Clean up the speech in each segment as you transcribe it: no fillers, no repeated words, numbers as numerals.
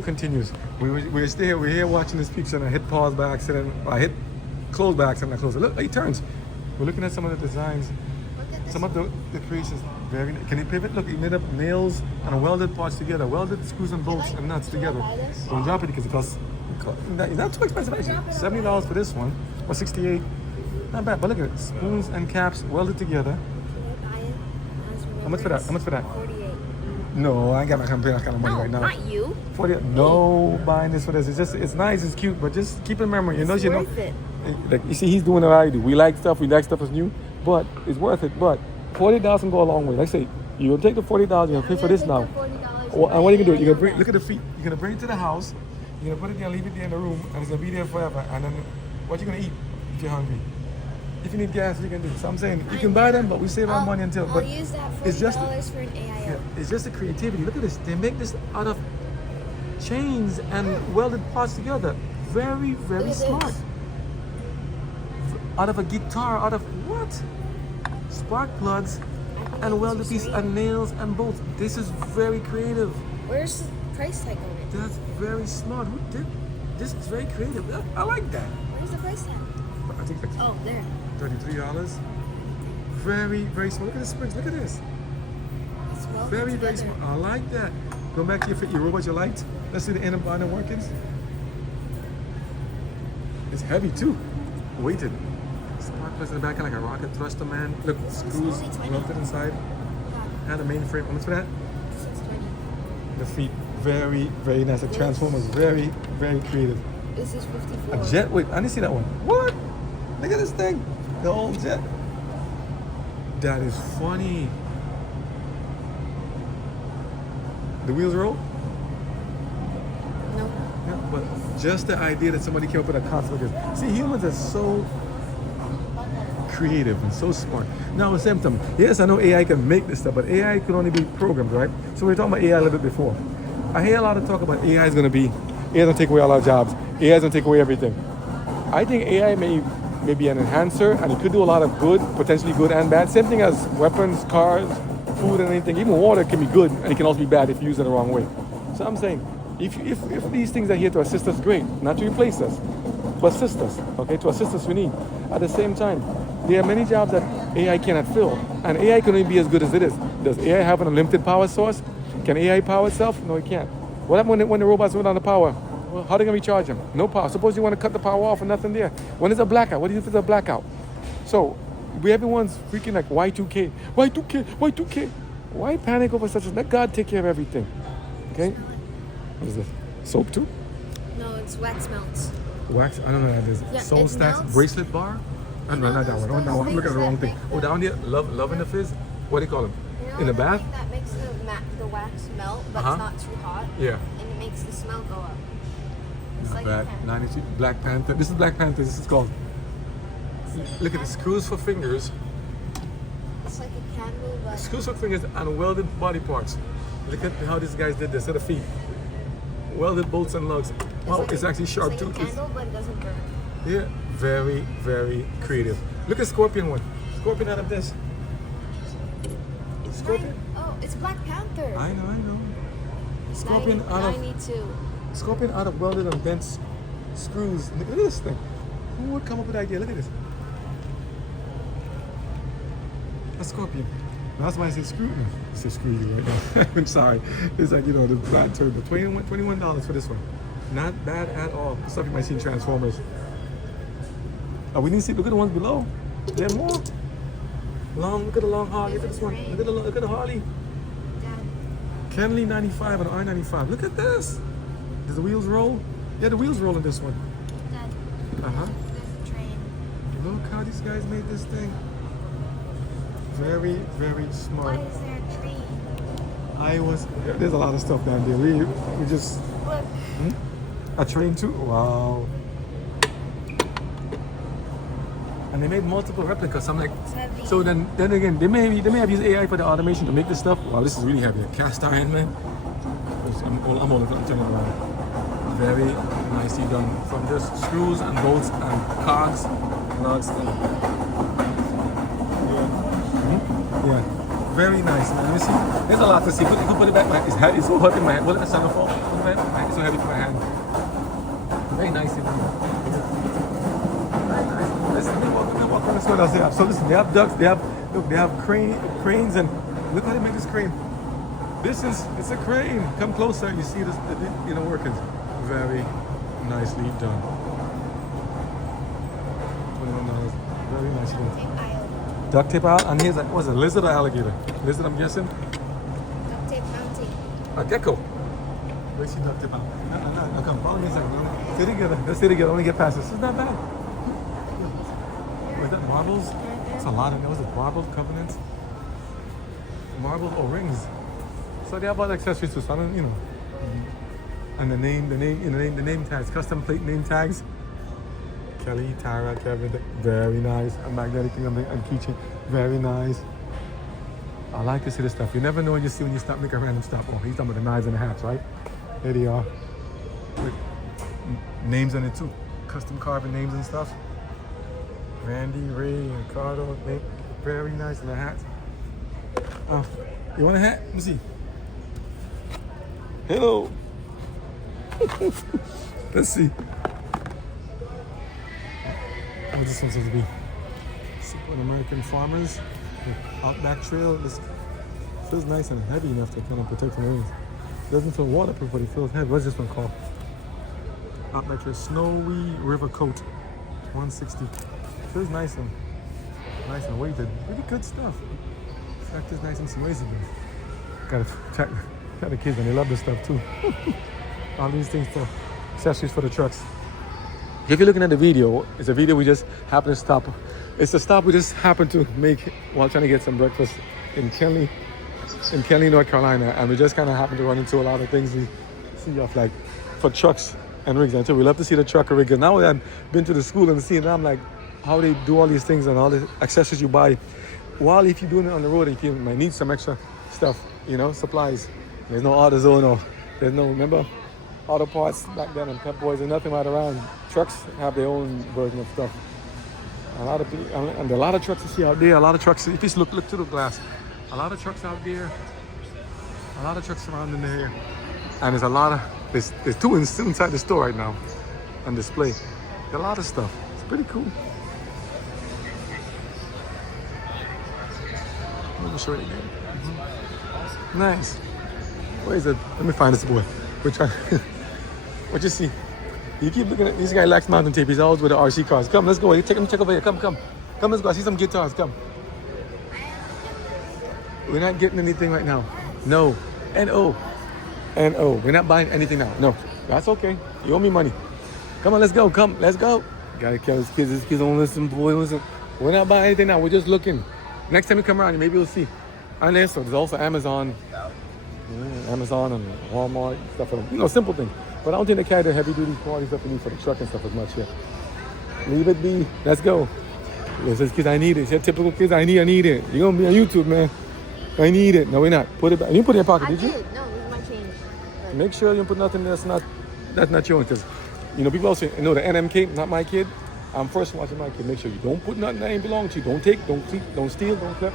Continues. We're here watching this picture and I hit pause by accident. I hit close by accident. I close it. Look, he turns. We're looking at some of the designs. Some of the creations. Very. Can you pivot? Look, he made up nails and welded parts together. Welded screws and bolts and nuts together. Don't drop it because it costs. It's not too expensive actually. $70 for this one or $68. Not bad. But look at it. Spoons and caps welded together. How much for that? How much for that? 48. No, I ain't got my kind of money right now. Not you. 40. No, buying this for this. It's nice, it's cute, but just keep in memory. It's worth it. Like you see, he's doing what I do. We like stuff that's new, but it's worth it. But $40 can go a long way. Like I say, you're gonna take the $40. You're gonna pay for this now. And what are you gonna do? You're gonna bring. Look at the feet. You're gonna bring it to the house. You're gonna put it there, leave it there in the room, and it's gonna be there forever. And then what you gonna eat if you're hungry? If you need gas, you can do. So I'm saying you can buy them, but we save our money until. I'll But use that $40 it's just for an AIO. yeah, it's just the creativity. Look at this. They make this out of chains and welded parts together. Very, very Look at smart. this. Out of a guitar, out of what? Spark plugs and welded pieces and nails and bolts. This is very creative. Where's the price tag on it? That's very smart. Who did? This is very creative. I like that. Where's the price tag? I think that's Oh, there. $33. Very, very smart. Look at the springs. Look at this. It's well Very, very together. smart. I like that. Go back to your robot you liked. Let's see the inner body workings. It's heavy too. Weighted. Spark plugs in the back like a rocket thruster, man. Look, screws only 20. welded inside. And the main frame. How much for that? 620. The feet. Very, very nice. The Transformers. Very, very creative. This is 54. A jet? Wait, I didn't see that one. What? Look at this thing. The old jet. That is funny. The wheels roll? No. Yeah, but just the idea that somebody came up with a concept like this. See, humans are so creative and so smart. Now, at the same time, yes, I know AI can make this stuff, but AI can only be programmed, right? So we were talking about AI a little bit before. I hear a lot of talk about AI is going to take away all our jobs. AI is going to take away everything. I think AI may be an enhancer, and it could do a lot of good, potentially good and bad. Same thing as weapons, cars, food, and anything. Even water can be good, and it can also be bad if used in the wrong way. So I'm saying, if these things are here to assist us, great. Not to replace us, but assist us. Okay, to assist us we need. At the same time, there are many jobs that AI cannot fill, and AI can only be as good as it is. Does AI have an unlimited power source? Can AI power itself? No, it can't. What happens when the robots run out of power? Well, how are they going to recharge them? No power. Suppose you want to cut the power off and nothing there. When there's a blackout, what do you do if there's a blackout? So, everyone's freaking like Y2K, Y2K, Y2K. Why panic over such a... Let God take care of everything. Okay? What is this? Soap too? No, it's wax melts. Wax? I don't know what that is. Yeah, Soul it Stacks melts. bracelet bar? Oh, no, not that one. Oh, no, I'm looking at the wrong thing. Oh, down there? Love in the fizz? What do you call them? In the bath? Thing that makes the wax melt, but Uh-huh. it's not too hot. Yeah. And it makes the smell go up. It's Not like bad. a pen. 92. Black Panther. This is Black Panther. This is called. Look at the screws for fingers. It's like a candle, but Screws for fingers and welded body parts. Look at how these guys did this at the feet. Welded bolts and lugs. Wow, like it's actually sharp it's like too. a candle, but it doesn't burn. Yeah, very, very creative. Look at Scorpion one. Scorpion out of this. Scorpion? Oh, it's Black Panther. I know. Scorpion out of 92. Scorpion out of welded and bent screws. Look at this thing. Who would come up with the idea? Look at this. A Scorpion. That's why I say screw. I say screw you right now. I'm sorry. It's like, the bad term. But $21 for this one. Not bad at all. Stuff you might see in Transformers. Oh, we need to see. Look at the ones below. There are more. Look at the long Harley. Look at this one. Look at the Harley. Dad, Kenley 95 and R95. Look at this. Does the wheels roll? Yeah, the wheels roll in this one. Dad, Uh-huh. there's a train. Look how these guys made this thing. Very, very Why smart. is there a train? There's a lot of stuff down there. We just, Look. a train too? Wow. And they made multiple replicas. I'm like, It's heavy. so then again, they may have used AI for the automation to make this stuff. Wow, this is really heavy. Cast iron, man. I'm turning it around. Very nicely done. From just screws and bolts and cogs, lugs. Yeah, very nice. Man. You see, there's a lot to see. You can put it back. It's so hot in my head. Will it stand up? It's so heavy for my hand. Very nice. Very nice. Listen, they walk on the store else they have. So listen, they have ducks. They have cranes, and look how they make this crane. It's a crane. Come closer. You see this, workings. Very nicely done. $21. Very nicely done. Tape aisle. Duct tape out, and here's what's it, lizard or alligator? Lizard, I'm guessing. Duct tape mounting. A gecko. Where's your duct tape out? No, come, follow me a second. Stay together. Let's stay together. Let me get past this. It's not bad. Was that marbles? It's a lot of. Was it marbles, covenants? Marbles or rings? So they have other accessories too. So I don't, And the name tags, custom plate name tags. Kelly, Tara, Kevin, very nice. A magnetic thing and keychain, very nice. I like to see this stuff. You never know when you stop making a random stop. Oh, he's talking about the knives and the hats, right? There they are. With names on it too. Custom carving names and stuff. Randy, Ray, Ricardo, very nice. And the hats. Oh, you want a hat? Let me see. Hello. Let's see. What's this one supposed to be? Support American farmers. Outback Trail. This feels nice and heavy enough to kind of protect from rain. Doesn't feel waterproof, but it feels heavy. What's this one called? Outback Trail Snowy River Coat. 160. Feels nice and weighted. Really good stuff. In fact, it's nice and some weighted. Gotta check the kids, and they love this stuff too. All these things for accessories for the trucks. If you're looking at the video, it's a video we just happened to stop. It's a stop we just happened to make while trying to get some breakfast in Kenly, North Carolina, and we just kind of happened to run into a lot of things we see off like for trucks and rigs. And so we love to see the truck or rig. And now that I've been to the school and seen, I'm like, how they do all these things and all the accessories you buy. While if you're doing it on the road, if you might need some extra stuff, supplies. There's no AutoZone or there's no, remember, auto parts back then and Pep Boys and nothing right around. Trucks have their own version of stuff. A lot of people, and a lot of trucks you see out there. A lot of trucks. If you just look through the glass, a lot of trucks out there. A lot of trucks surrounding there, and there's a lot of there's two inside the store right now on display. There's a lot of stuff. It's pretty cool. Let me show it again. Nice. Where is it? Let me find this boy. Which one? What you see? You keep looking at this guy likes mountain tape. He's always with the RC cars. Come, let's go. Check over here. Come, let's go. I see some guitars. Come. We're not getting anything right now. No. N-O. We're not buying anything now. No. That's okay. You owe me money. Come on, let's go. Come, let's go. Gotta kill his kids. His kids don't listen. Boy, listen. We're not buying anything now. We're just looking. Next time we come around, maybe we'll see. And there's also Amazon. Amazon and Walmart, stuff like that. Simple things. But I don't think they carry the heavy duty quality stuff you need for the truck and stuff as much here. Leave it be. Let's go. It says kids, I need it. It's your typical kids, I need it. You're gonna be on YouTube, man. I need it. No, we're not. Put it back. You didn't put it in your pocket, did you? No, this is my change. Make sure you don't put nothing that's not yours. Because people also the NMK, not my kid. I'm first watching my kid. Make sure you don't put nothing that ain't belong to you. Don't take, don't thief, don't steal, don't clip.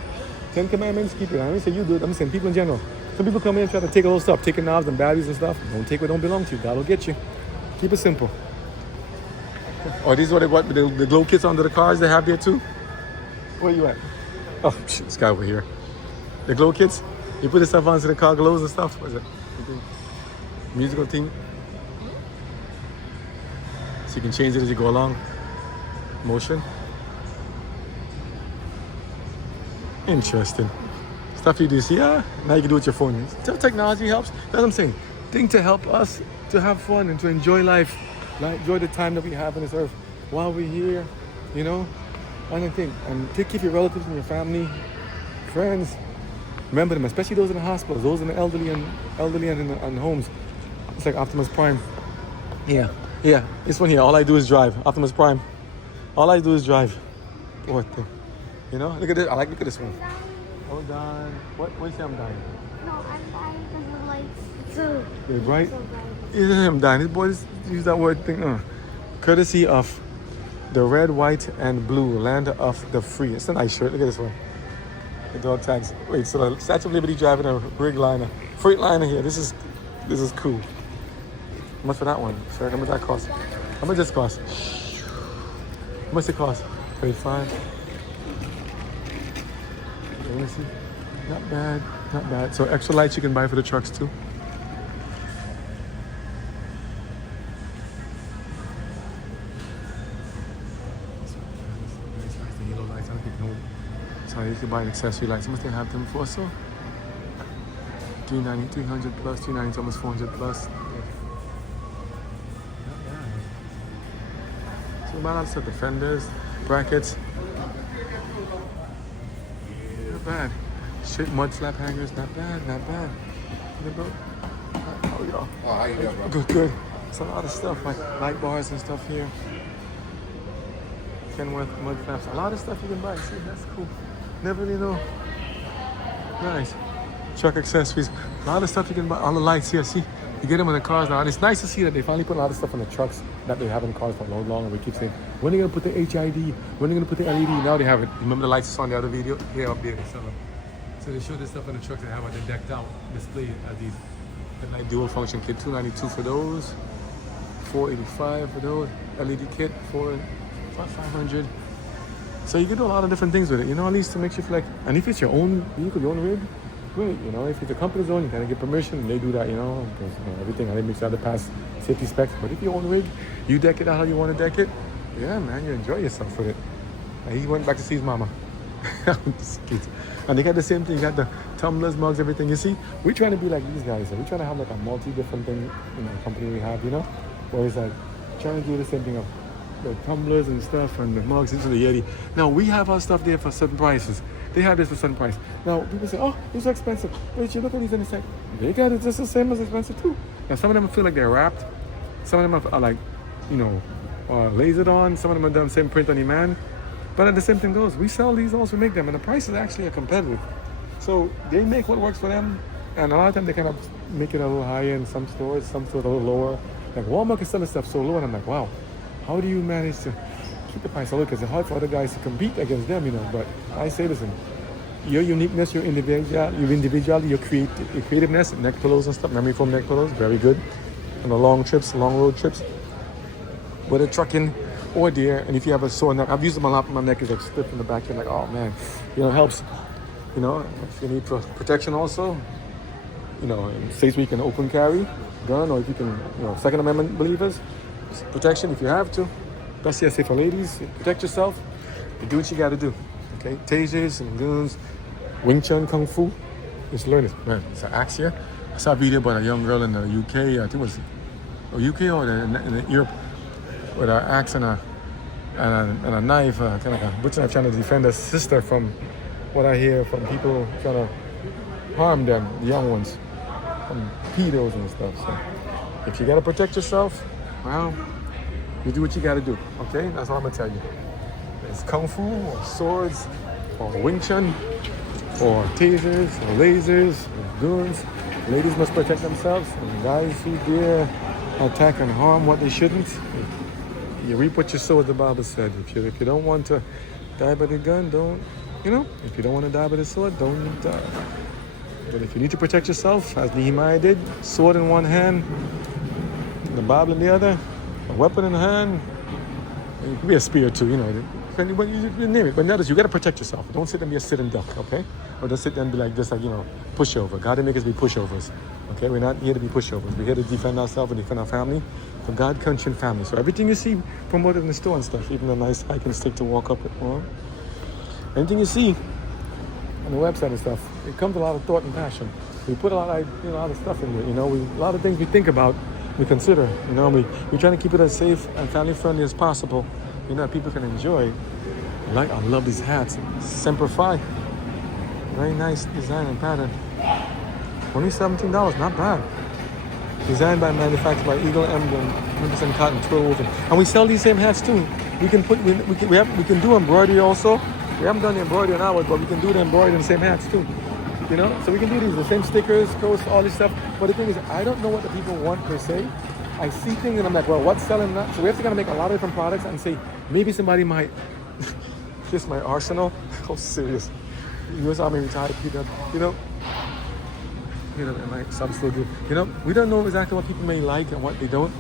10 commandments, keep it. I didn't say you do it. I'm saying people in general. Some people come in and try to take a little stuff, taking knobs and batteries and stuff. Don't take what don't belong to you. God will get you. Keep it simple. Oh, these are what the glow kits under the cars they have there too? Where you at? Oh, this guy over here. The glow kits? You put the stuff onto the car glows and stuff? What is it? Musical theme? So you can change it as you go along. Motion. Interesting. Stuff you do see, now you can do it with your phone. Technology helps. That's what I'm saying. Thing to help us to have fun and to enjoy life. Enjoy the time that we have on this earth while we're here, And the thing. And take care of your relatives and your family, friends. Remember them, especially those in the hospitals, those in the elderly and in homes. It's like Optimus Prime. Yeah. This one here, all I do is drive. Optimus Prime. All I do is drive. Poor thing. Look at this. Look at this one. Hold on. What do you say I'm dying? No, I'm dying because the lights. So You're bright? So bright. Yeah, I'm dying. These boys use that word thing. Courtesy of the red, white, and blue land of the free. It's a nice shirt. Look at this one. The dog tags. Wait, so the Statue of Liberty driving a rig liner. Freight liner here. This is cool. How much for that one? Sir, how much that cost? How much this cost? How much it cost? 35. Let me see. Not bad, not bad. So extra lights you can buy for the trucks too. The yellow lights, I don't think no. So you can buy an accessory lights. How much they have them for? So 390, 300 plus, 390, almost 400 plus. Not bad. So about that stuff, the fenders, brackets. Not bad. Shit, mud slap hangers, not bad, not bad. Good, bro. Oh, y'all. Oh, how you doing, bro? Good, good. It's a lot of stuff, like light bars and stuff here. Kenworth mud flaps. A lot of stuff you can buy. See, that's cool. Never really know. Nice. Truck accessories. A lot of stuff you can buy. All the lights here. See, you get them in the cars now. And it's nice to see that they finally put a lot of stuff on the trucks that they have in cars for a long, and we keep saying, when are they going to put the HID? When are they going to put the LED? Now they have it. Remember the lights you saw in the other video? Here, up there. So they show this stuff on the trucks that have it decked out, displayed as these like dual function kit. $292 for those. $485 for those. LED kit for $500. So you can do a lot of different things with it, you know, at least to make you feel like, and if it's your own vehicle, your own rig, great, you know, if it's a company's own, you kind of get permission, and they do that, you know, because everything, they make sure to pass safety specs. But if your own rig, you deck it how you want to deck it, yeah, man, you enjoy yourself with it. And he went back to see his mama. And they got the same thing, you got the tumblers, mugs, everything. You see, we're trying to be like these guys. We're trying to have like a multi-different thing, you know, company we have, you know, where it's like trying to do the same thing of the tumblers and stuff and the mugs into the Yeti. Now we have our stuff there for certain prices. They have this for certain price. Now people say, oh, these are expensive. But you look at these and it's like, they got it just the same as expensive too. Now some of them feel like they're wrapped. Some of them are like, you know, lasered on. Some of them are done same print on demand. But the same thing goes. We sell these also, make them, and the prices actually are competitive. So they make what works for them, and a lot of times they kind of make it a little higher in some stores a little lower. Like Walmart can sell this stuff so low, and I'm like, wow, how do you manage to keep the price low? Because it's hard for other guys to compete against them, you know. But I say, listen, your uniqueness, your individuality, your creativeness, neck pillows and stuff, memory foam neck pillows, very good. On the long trips, long road trips, whether trucking or deer. And if you have a sore neck, I've used them a lot. My neck is like stiff in the back. You're like, oh man, you know, it helps. You know, if you need protection also, you know, in states where you can open carry gun, or if you can, you know, Second Amendment believers, protection if you have to. Especially I say for ladies, protect yourself. You do what you got to do. Okay, tasers and guns, Wing Chun, Kung Fu. Just learn it, man. It's an axe here. I saw a video about a young girl in the UK. I think it was UK or in Europe, with an axe and a knife, kind of like a butcher knife, trying to defend her sister from what I hear from people trying to harm them, the young ones, from pedos and stuff. So if you gotta protect yourself, well, you do what you gotta do. Okay, that's all I'm gonna tell you. It's kung fu or swords or Wing Chun or tasers or lasers or guns. Ladies must protect themselves, and guys who dare attack and harm what they shouldn't, you reap what you sow, as the Bible said. If you don't want to die by the gun, don't, you know, if you don't want to die by the sword, don't die. But if you need to protect yourself, as Nehemiah did, sword in one hand, the Bible in the other, a weapon in the hand, and it could be a spear too, you know. When you name it, but notice you got to protect yourself. Don't sit and be a sit and duck, okay? Or don't sit there and be like this, like, you know, pushover. God didn't make us be pushovers, okay? We're not here to be pushovers. We're here to defend ourselves and defend our family, for God, country, and family. So everything you see promoted in the store and stuff, even a nice hiking stick to walk up with, well, anything you see on the website and stuff, it comes with a lot of thought and passion. We put a lot of stuff in there, you know. A lot of things we think about, we consider, you know. We're trying to keep it as safe and family friendly as possible, you know, that people can enjoy. Like, I love these hats. Semper Fi. Very nice design and pattern. Only $17, not bad. Designed by, manufactured by Eagle Emblem, 100% cotton, twill woven. And we sell these same hats too. We can do embroidery also. We haven't done the embroidery on ours, but we can do the embroidery in the same hats too. You know, so we can do these, the same stickers, coats, all this stuff. But the thing is, I don't know what the people want per se. I see things and I'm like, well, what's selling that? So we have to kind of make a lot of different products and say, maybe somebody might, this is my arsenal. Oh, serious. U.S. Army retired, you know, You know, and like some still do. You know, we don't know exactly what people may like and what they don't.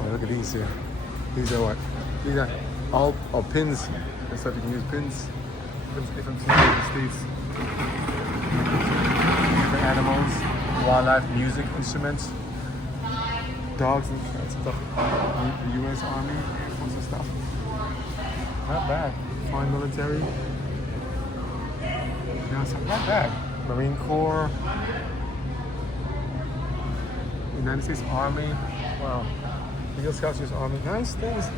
Oh, look at these here. These are what? These are all pins and stuff. You can use pins. Different states. Different animals, wildlife, music, instruments, dogs and stuff. The U.S. Army, Air Force and stuff. Not bad. Foreign military. Yeah, it's not bad. Marine Corps. United States Army. Wow. Eagle Scouts use Army. Nice things.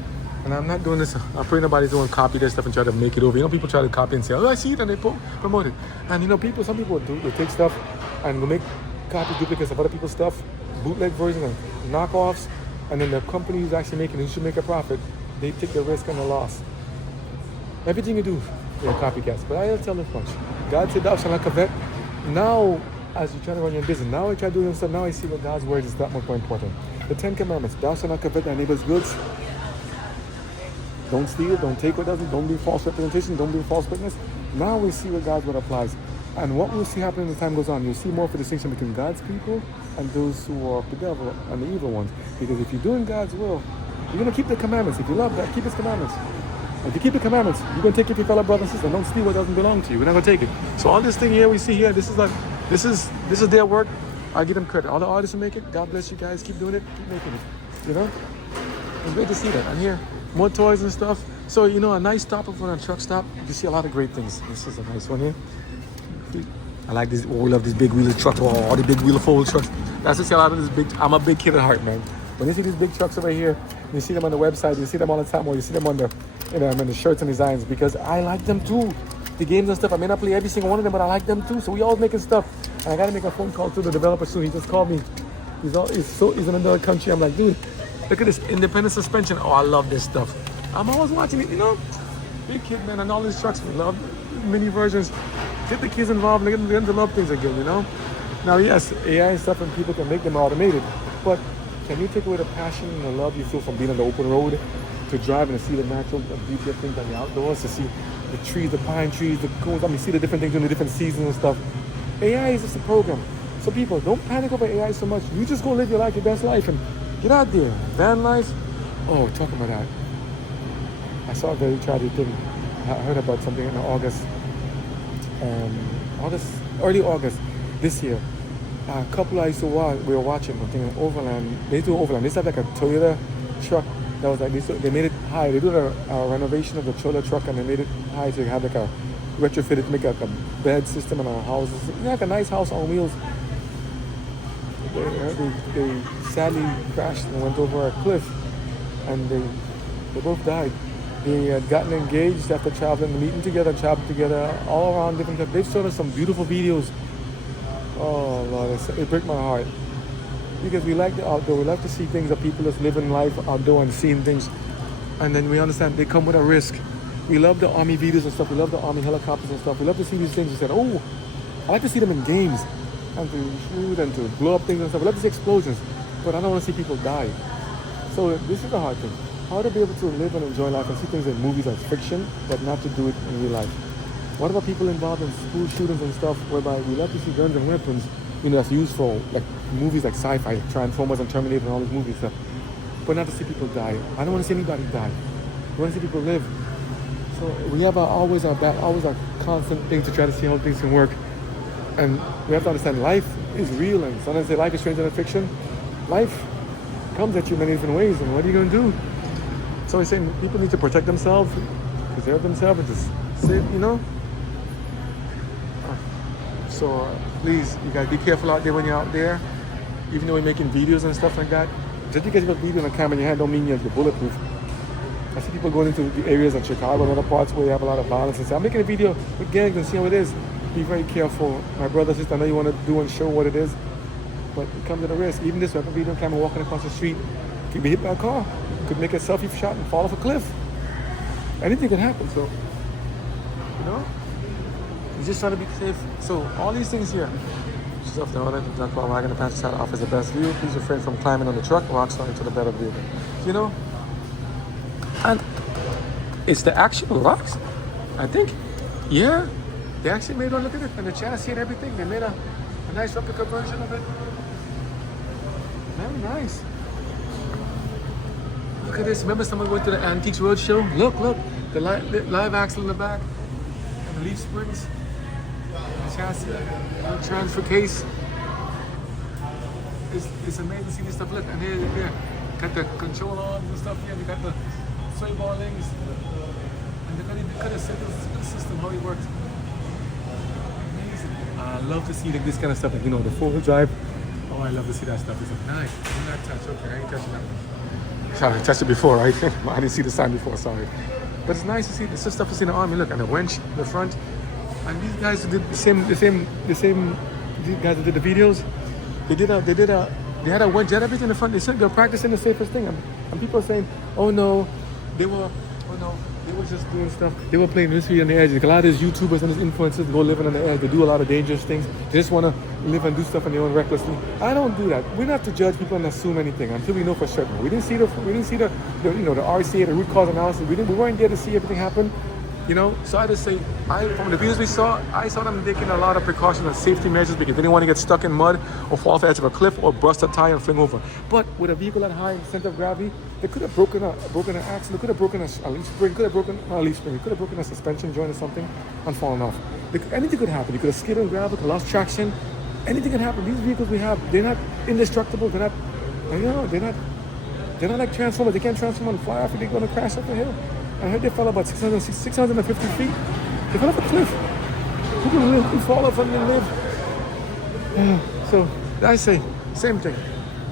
And I'm not doing this. I pray nobody's doing copy this stuff and try to make it over. You know, people try to copy and say, "Oh, I see it," and they promote it. And you know, some people do. They take stuff and they make copy duplicates of other people's stuff, bootleg versions and knockoffs, and then the company who's actually making it, who should make a profit, they take the risk and the loss. Everything you do, they're copycats. But I'll tell this much: God said, "Thou shalt not covet." Now, as you try to run your business, now I try doing stuff. Now I see that God's word is that much more important. The 10 Commandments: Thou shalt not covet thy neighbor's goods. Don't steal, don't take what doesn't, don't be false representation, don't be false witness. Now we see what God's word applies. And what we'll see happening as the time goes on, you'll see more of a distinction between God's people and those who are of the devil and the evil ones. Because if you're doing God's will, you're going to keep the commandments. If you love that, keep his commandments. If you keep the commandments, you're going to take it to your fellow brother and sister. Don't steal what doesn't belong to you. We're not going to take it. So all this thing here we see here, this is their work. I give them credit. All the artists who make it, God bless you guys. Keep doing it. Keep making it. You know? It's great to see that. And here, more toys and stuff. So, you know, a nice stop up on a truck stop. You see a lot of great things. This is a nice one here. I like this. Oh, we love these big wheeler trucks. Oh, all the big wheeler fold trucks. That's just a lot of this big. I'm a big kid at heart, man. When you see these big trucks over here, you see them on the website, you see them all the time, or you see them on the, you know, in the shirts and designs, because I like them too. The games and stuff. I may not play every single one of them, but I like them too. So we always making stuff. And I gotta make a phone call to the developer soon. He just called me. He's in another country. I'm like, dude, look at this independent suspension. Oh, I love this stuff. I'm always watching it, you know. Big kid, man, and all these trucks. We love mini versions. Get the kids involved and get them to love things again, you know. Now, yes, AI and stuff and people can make them automated, but can you take away the passion and the love you feel from being on the open road to drive and to see the natural beauty of things on the outdoors, to see the trees, the pine trees, the cones, I mean, see the different things in the different seasons and stuff. AI is just a program. So people, don't panic over AI so much. You just go live your life, your best life, and get out there. Van life. Oh, talking about that. I saw a very tragic thing. I heard about something in early August this year. A couple I used to watch, we were watching, I think, Overland. They do Overland. They have like a Toyota truck that was like, they made it high. They did a renovation of the Toyota truck and they made it high so you have like a retrofitted to make like a bed system in our houses. It's like a nice house on wheels. They sadly crashed and went over a cliff and they both died. They had gotten engaged after traveling all around different countries. They've showed us some beautiful videos. Oh Lord, it breaks my heart. Because we like the outdoor. We like to see things that people that's living life outdoor and seeing things. And then we understand they come with a risk. We love the Army videos and stuff. We love the Army helicopters and stuff. We love to see these things. We said, oh, I like to see them in games. And to shoot and to blow up things and stuff. We love to see explosions. But I don't want to see people die. So this is the hard thing. How to be able to live and enjoy life and see things in movies as fiction, but not to do it in real life. What about people involved in school shootings and stuff, whereby we love to see guns and weapons, you know, that's used for like movies like sci-fi, Transformers and Terminator and all these movies stuff, but not to see people die. I don't want to see anybody die. I want to see people live. So we have always our constant thing to try to see how things can work, and we have to understand life is real. And sometimes they say life is stranger than fiction. Life comes at you in many different ways, and what are you going to do? So he's saying people need to protect themselves, preserve themselves, and just sit, you know. So please, you guys be careful out there when you're out there. Even though we're making videos and stuff like that, just because you have a video and a camera in your hand don't mean you're bulletproof. I see people going into the areas of Chicago and other parts where you have a lot of violence and say, I'm making a video with gangs and see how it is. Be very careful. My brother, sister, I know you want to do and show what it is, but it comes at a risk. Even this, we have a video camera walking across the street, could be hit by a car. Could make a selfie shot and fall off a cliff. Anything can happen, so, you know, you just trying to be safe. So all these things here, just off the other, that's why wagon the passenger side offers the best view. Please refrain from climbing on the truck, rocks into the bed of the vehicle. You know, and it's the actual rocks, I think. Yeah, they actually made one. Look at it, and the chassis and everything. They made a A nice replica version of it. Very nice. Look at this. Remember someone went to the Antiques Roadshow? Look, look. The live axle in the back. And the leaf springs. The chassis. The transfer case. It's amazing to see this stuff. Look, and here. Got the control arms and stuff here. And you got the sway ballings. And they could have set the system how it works. Amazing. I love to see like this kind of stuff. Like, you know, the four-wheel drive. Oh, I love to see that stuff. It's like, nice. Do not touch. Okay, I ain't touching that one. Sorry, I touched it before, right? I didn't see the sign before, sorry. But it's nice to see this stuff is in the army. Look, and the winch in the front. And these guys who did the same these guys who did the videos, they had a winch, they had everything in the front. They said they're practicing the safest thing. And people are saying, oh no, they were just doing stuff. They were playing mystery on the edge. Like a lot of these YouTubers and these influencers go living on the edge. They do a lot of dangerous things. They just want to live and do stuff on their own recklessly. I don't do that. We don't have to judge people and assume anything until we know for certain. We didn't see the RCA, the root cause analysis. We weren't there to see everything happen. You know, so I just say, from the videos we saw, I saw them taking a lot of precautions and safety measures because they didn't want to get stuck in mud or fall off the edge of a cliff or bust a tire and fling over. But with a vehicle that high center of gravity, they could have broken an axle, they could have broken a leaf spring, could have broken a suspension joint or something and fallen off. Anything could happen. You could have skidded on gravel, could have lost traction. Anything can happen. These vehicles we have, they're not indestructible. They're not like Transformers. They can't transform and fly off and they're going to crash up the hill. I heard they fell about 650 feet. They fell off a cliff. Who fall off and then live? So I say, same thing.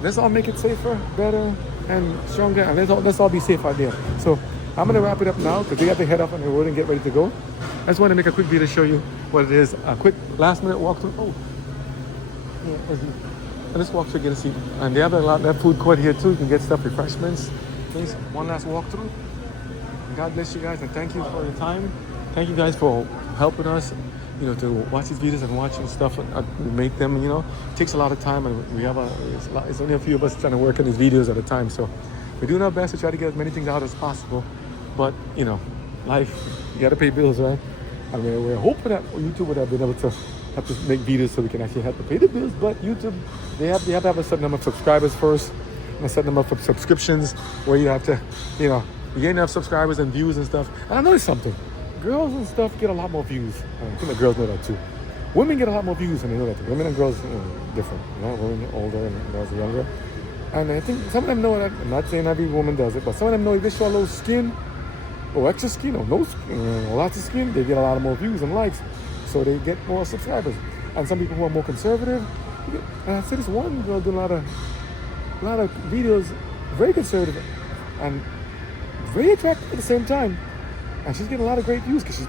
Let's all make it safer, better, and stronger, and let's all be safe out there. So I'm gonna wrap it up now because we have to head off on the road and get ready to go. I just want to make a quick video to show you what it is. A quick last minute walkthrough. Oh, yeah. And let's walk through, get a seat. And they have that food court here too. You can get stuff, refreshments. Please, one last walkthrough. God bless you guys and thank you for your time. Thank you guys for helping us, you know, to watch these videos and watching stuff and make them, you know. It takes a lot of time and it's only a few of us trying to work on these videos at a time. So we're doing our best to try to get as many things out as possible. But, you know, life, you got to pay bills, right? And we're hoping that YouTube would have been able to help us make videos so we can actually help to pay the bills. But YouTube, they have to have a certain number of subscribers first and a certain number of subscriptions where you have to, you know, you get enough subscribers and views and stuff. And I noticed something. Girls and stuff get a lot more views. I think the girls know that too. Women get a lot more views and they know that too. Women and girls are different. You know, women are older and girls are younger. And I think some of them know that. I'm not saying every woman does it, but some of them know if they show a little skin or extra skin or no skin, lots of skin, they get a lot of more views and likes. So they get more subscribers. And some people who are more conservative, I see this one girl doing a lot of videos, very conservative and very attractive at the same time, and she's getting a lot of great views because she's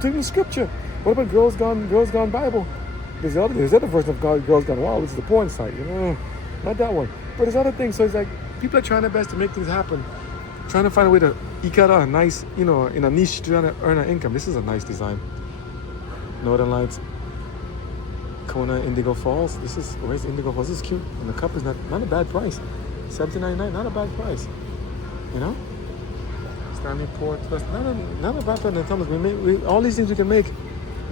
doing scripture. What about Girls Gone Bible? There's other version of Girls Gone Wild, which is the porn site. You know, not that one. But there's other things. So it's like people are trying their best to make things happen, trying to find a way to eke out a nice, you know, in a niche, trying to earn an income. This is a nice design. Northern Lights, Kona Indigo Falls. Where's Indigo Falls? This is cute, and the cup is not a bad price. $17.99, not a bad price. You know. Stanley Port, not a bad thing in terms. All these things we can make.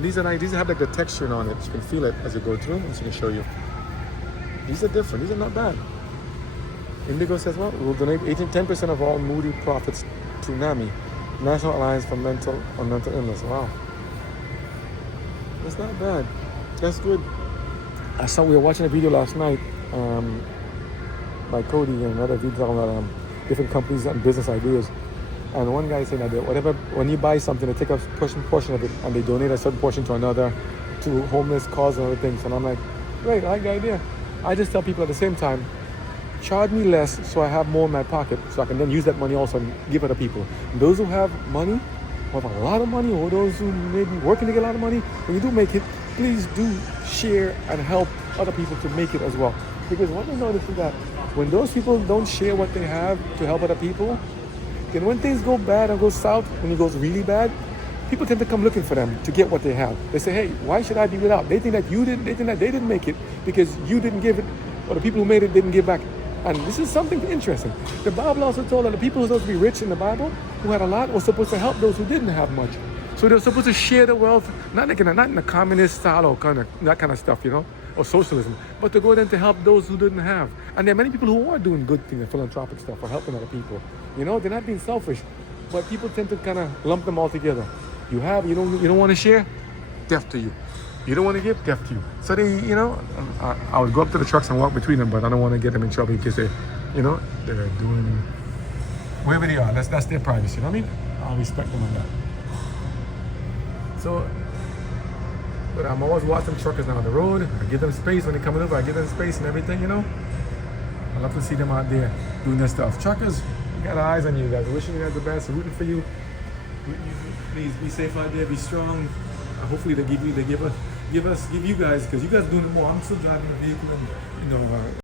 These are nice. These have like the texture on it. You can feel it as you go through them, so I can show you. These are different. These are not bad. Indigo says, well, we'll donate 10% of all Moody profits to NAMI, National Alliance for Mental Illness. Wow. That's not bad. That's good. We were watching a video last night by Cody and another video talking about different companies and business ideas. And one guy saying that when you buy something, they take a portion of it and they donate a certain portion to another, to homeless cause and other things. And I'm like, great, I like the idea. I just tell people at the same time, charge me less so I have more in my pocket so I can then use that money also and give other people. And those who have money, who have a lot of money, or those who may be working to get a lot of money, when you do make it, please do share and help other people to make it as well. Because what I notice is that when those people don't share what they have to help other people, then when things go bad and go south, when it goes really bad, people tend to come looking for them to get what they have. They say, hey, why should I be without? They think that they didn't make it because you didn't give it, or the people who made it didn't give back. And this is something interesting. The Bible also told that the people who were supposed to be rich in the Bible, who had a lot, were supposed to help those who didn't have much. So they're supposed to share the wealth, not in a communist style or that kind of stuff, you know. or socialism, but to go then to help those who didn't have. And there are many people who are doing good things and philanthropic stuff or helping other people. You know, they're not being selfish, but people tend to kind of lump them all together. You have, you don't want to share, death to you. You don't want to give, death to you. So they, you know, I would go up to the trucks and walk between them, but I don't want to get them in trouble in case they, you know, they're doing wherever they are. That's their privacy. You know what I mean? I'll respect them on that. So, but I'm always watching truckers down the road. I give them space when they're coming over. I give them space and everything, you know. I love to see them out there doing their stuff. Truckers, we got our eyes on you guys. We're wishing you guys the best. We're rooting for you. Please be safe out there. Be strong. Hopefully they give you guys, because you guys are doing it more. I'm still driving the vehicle and, you know,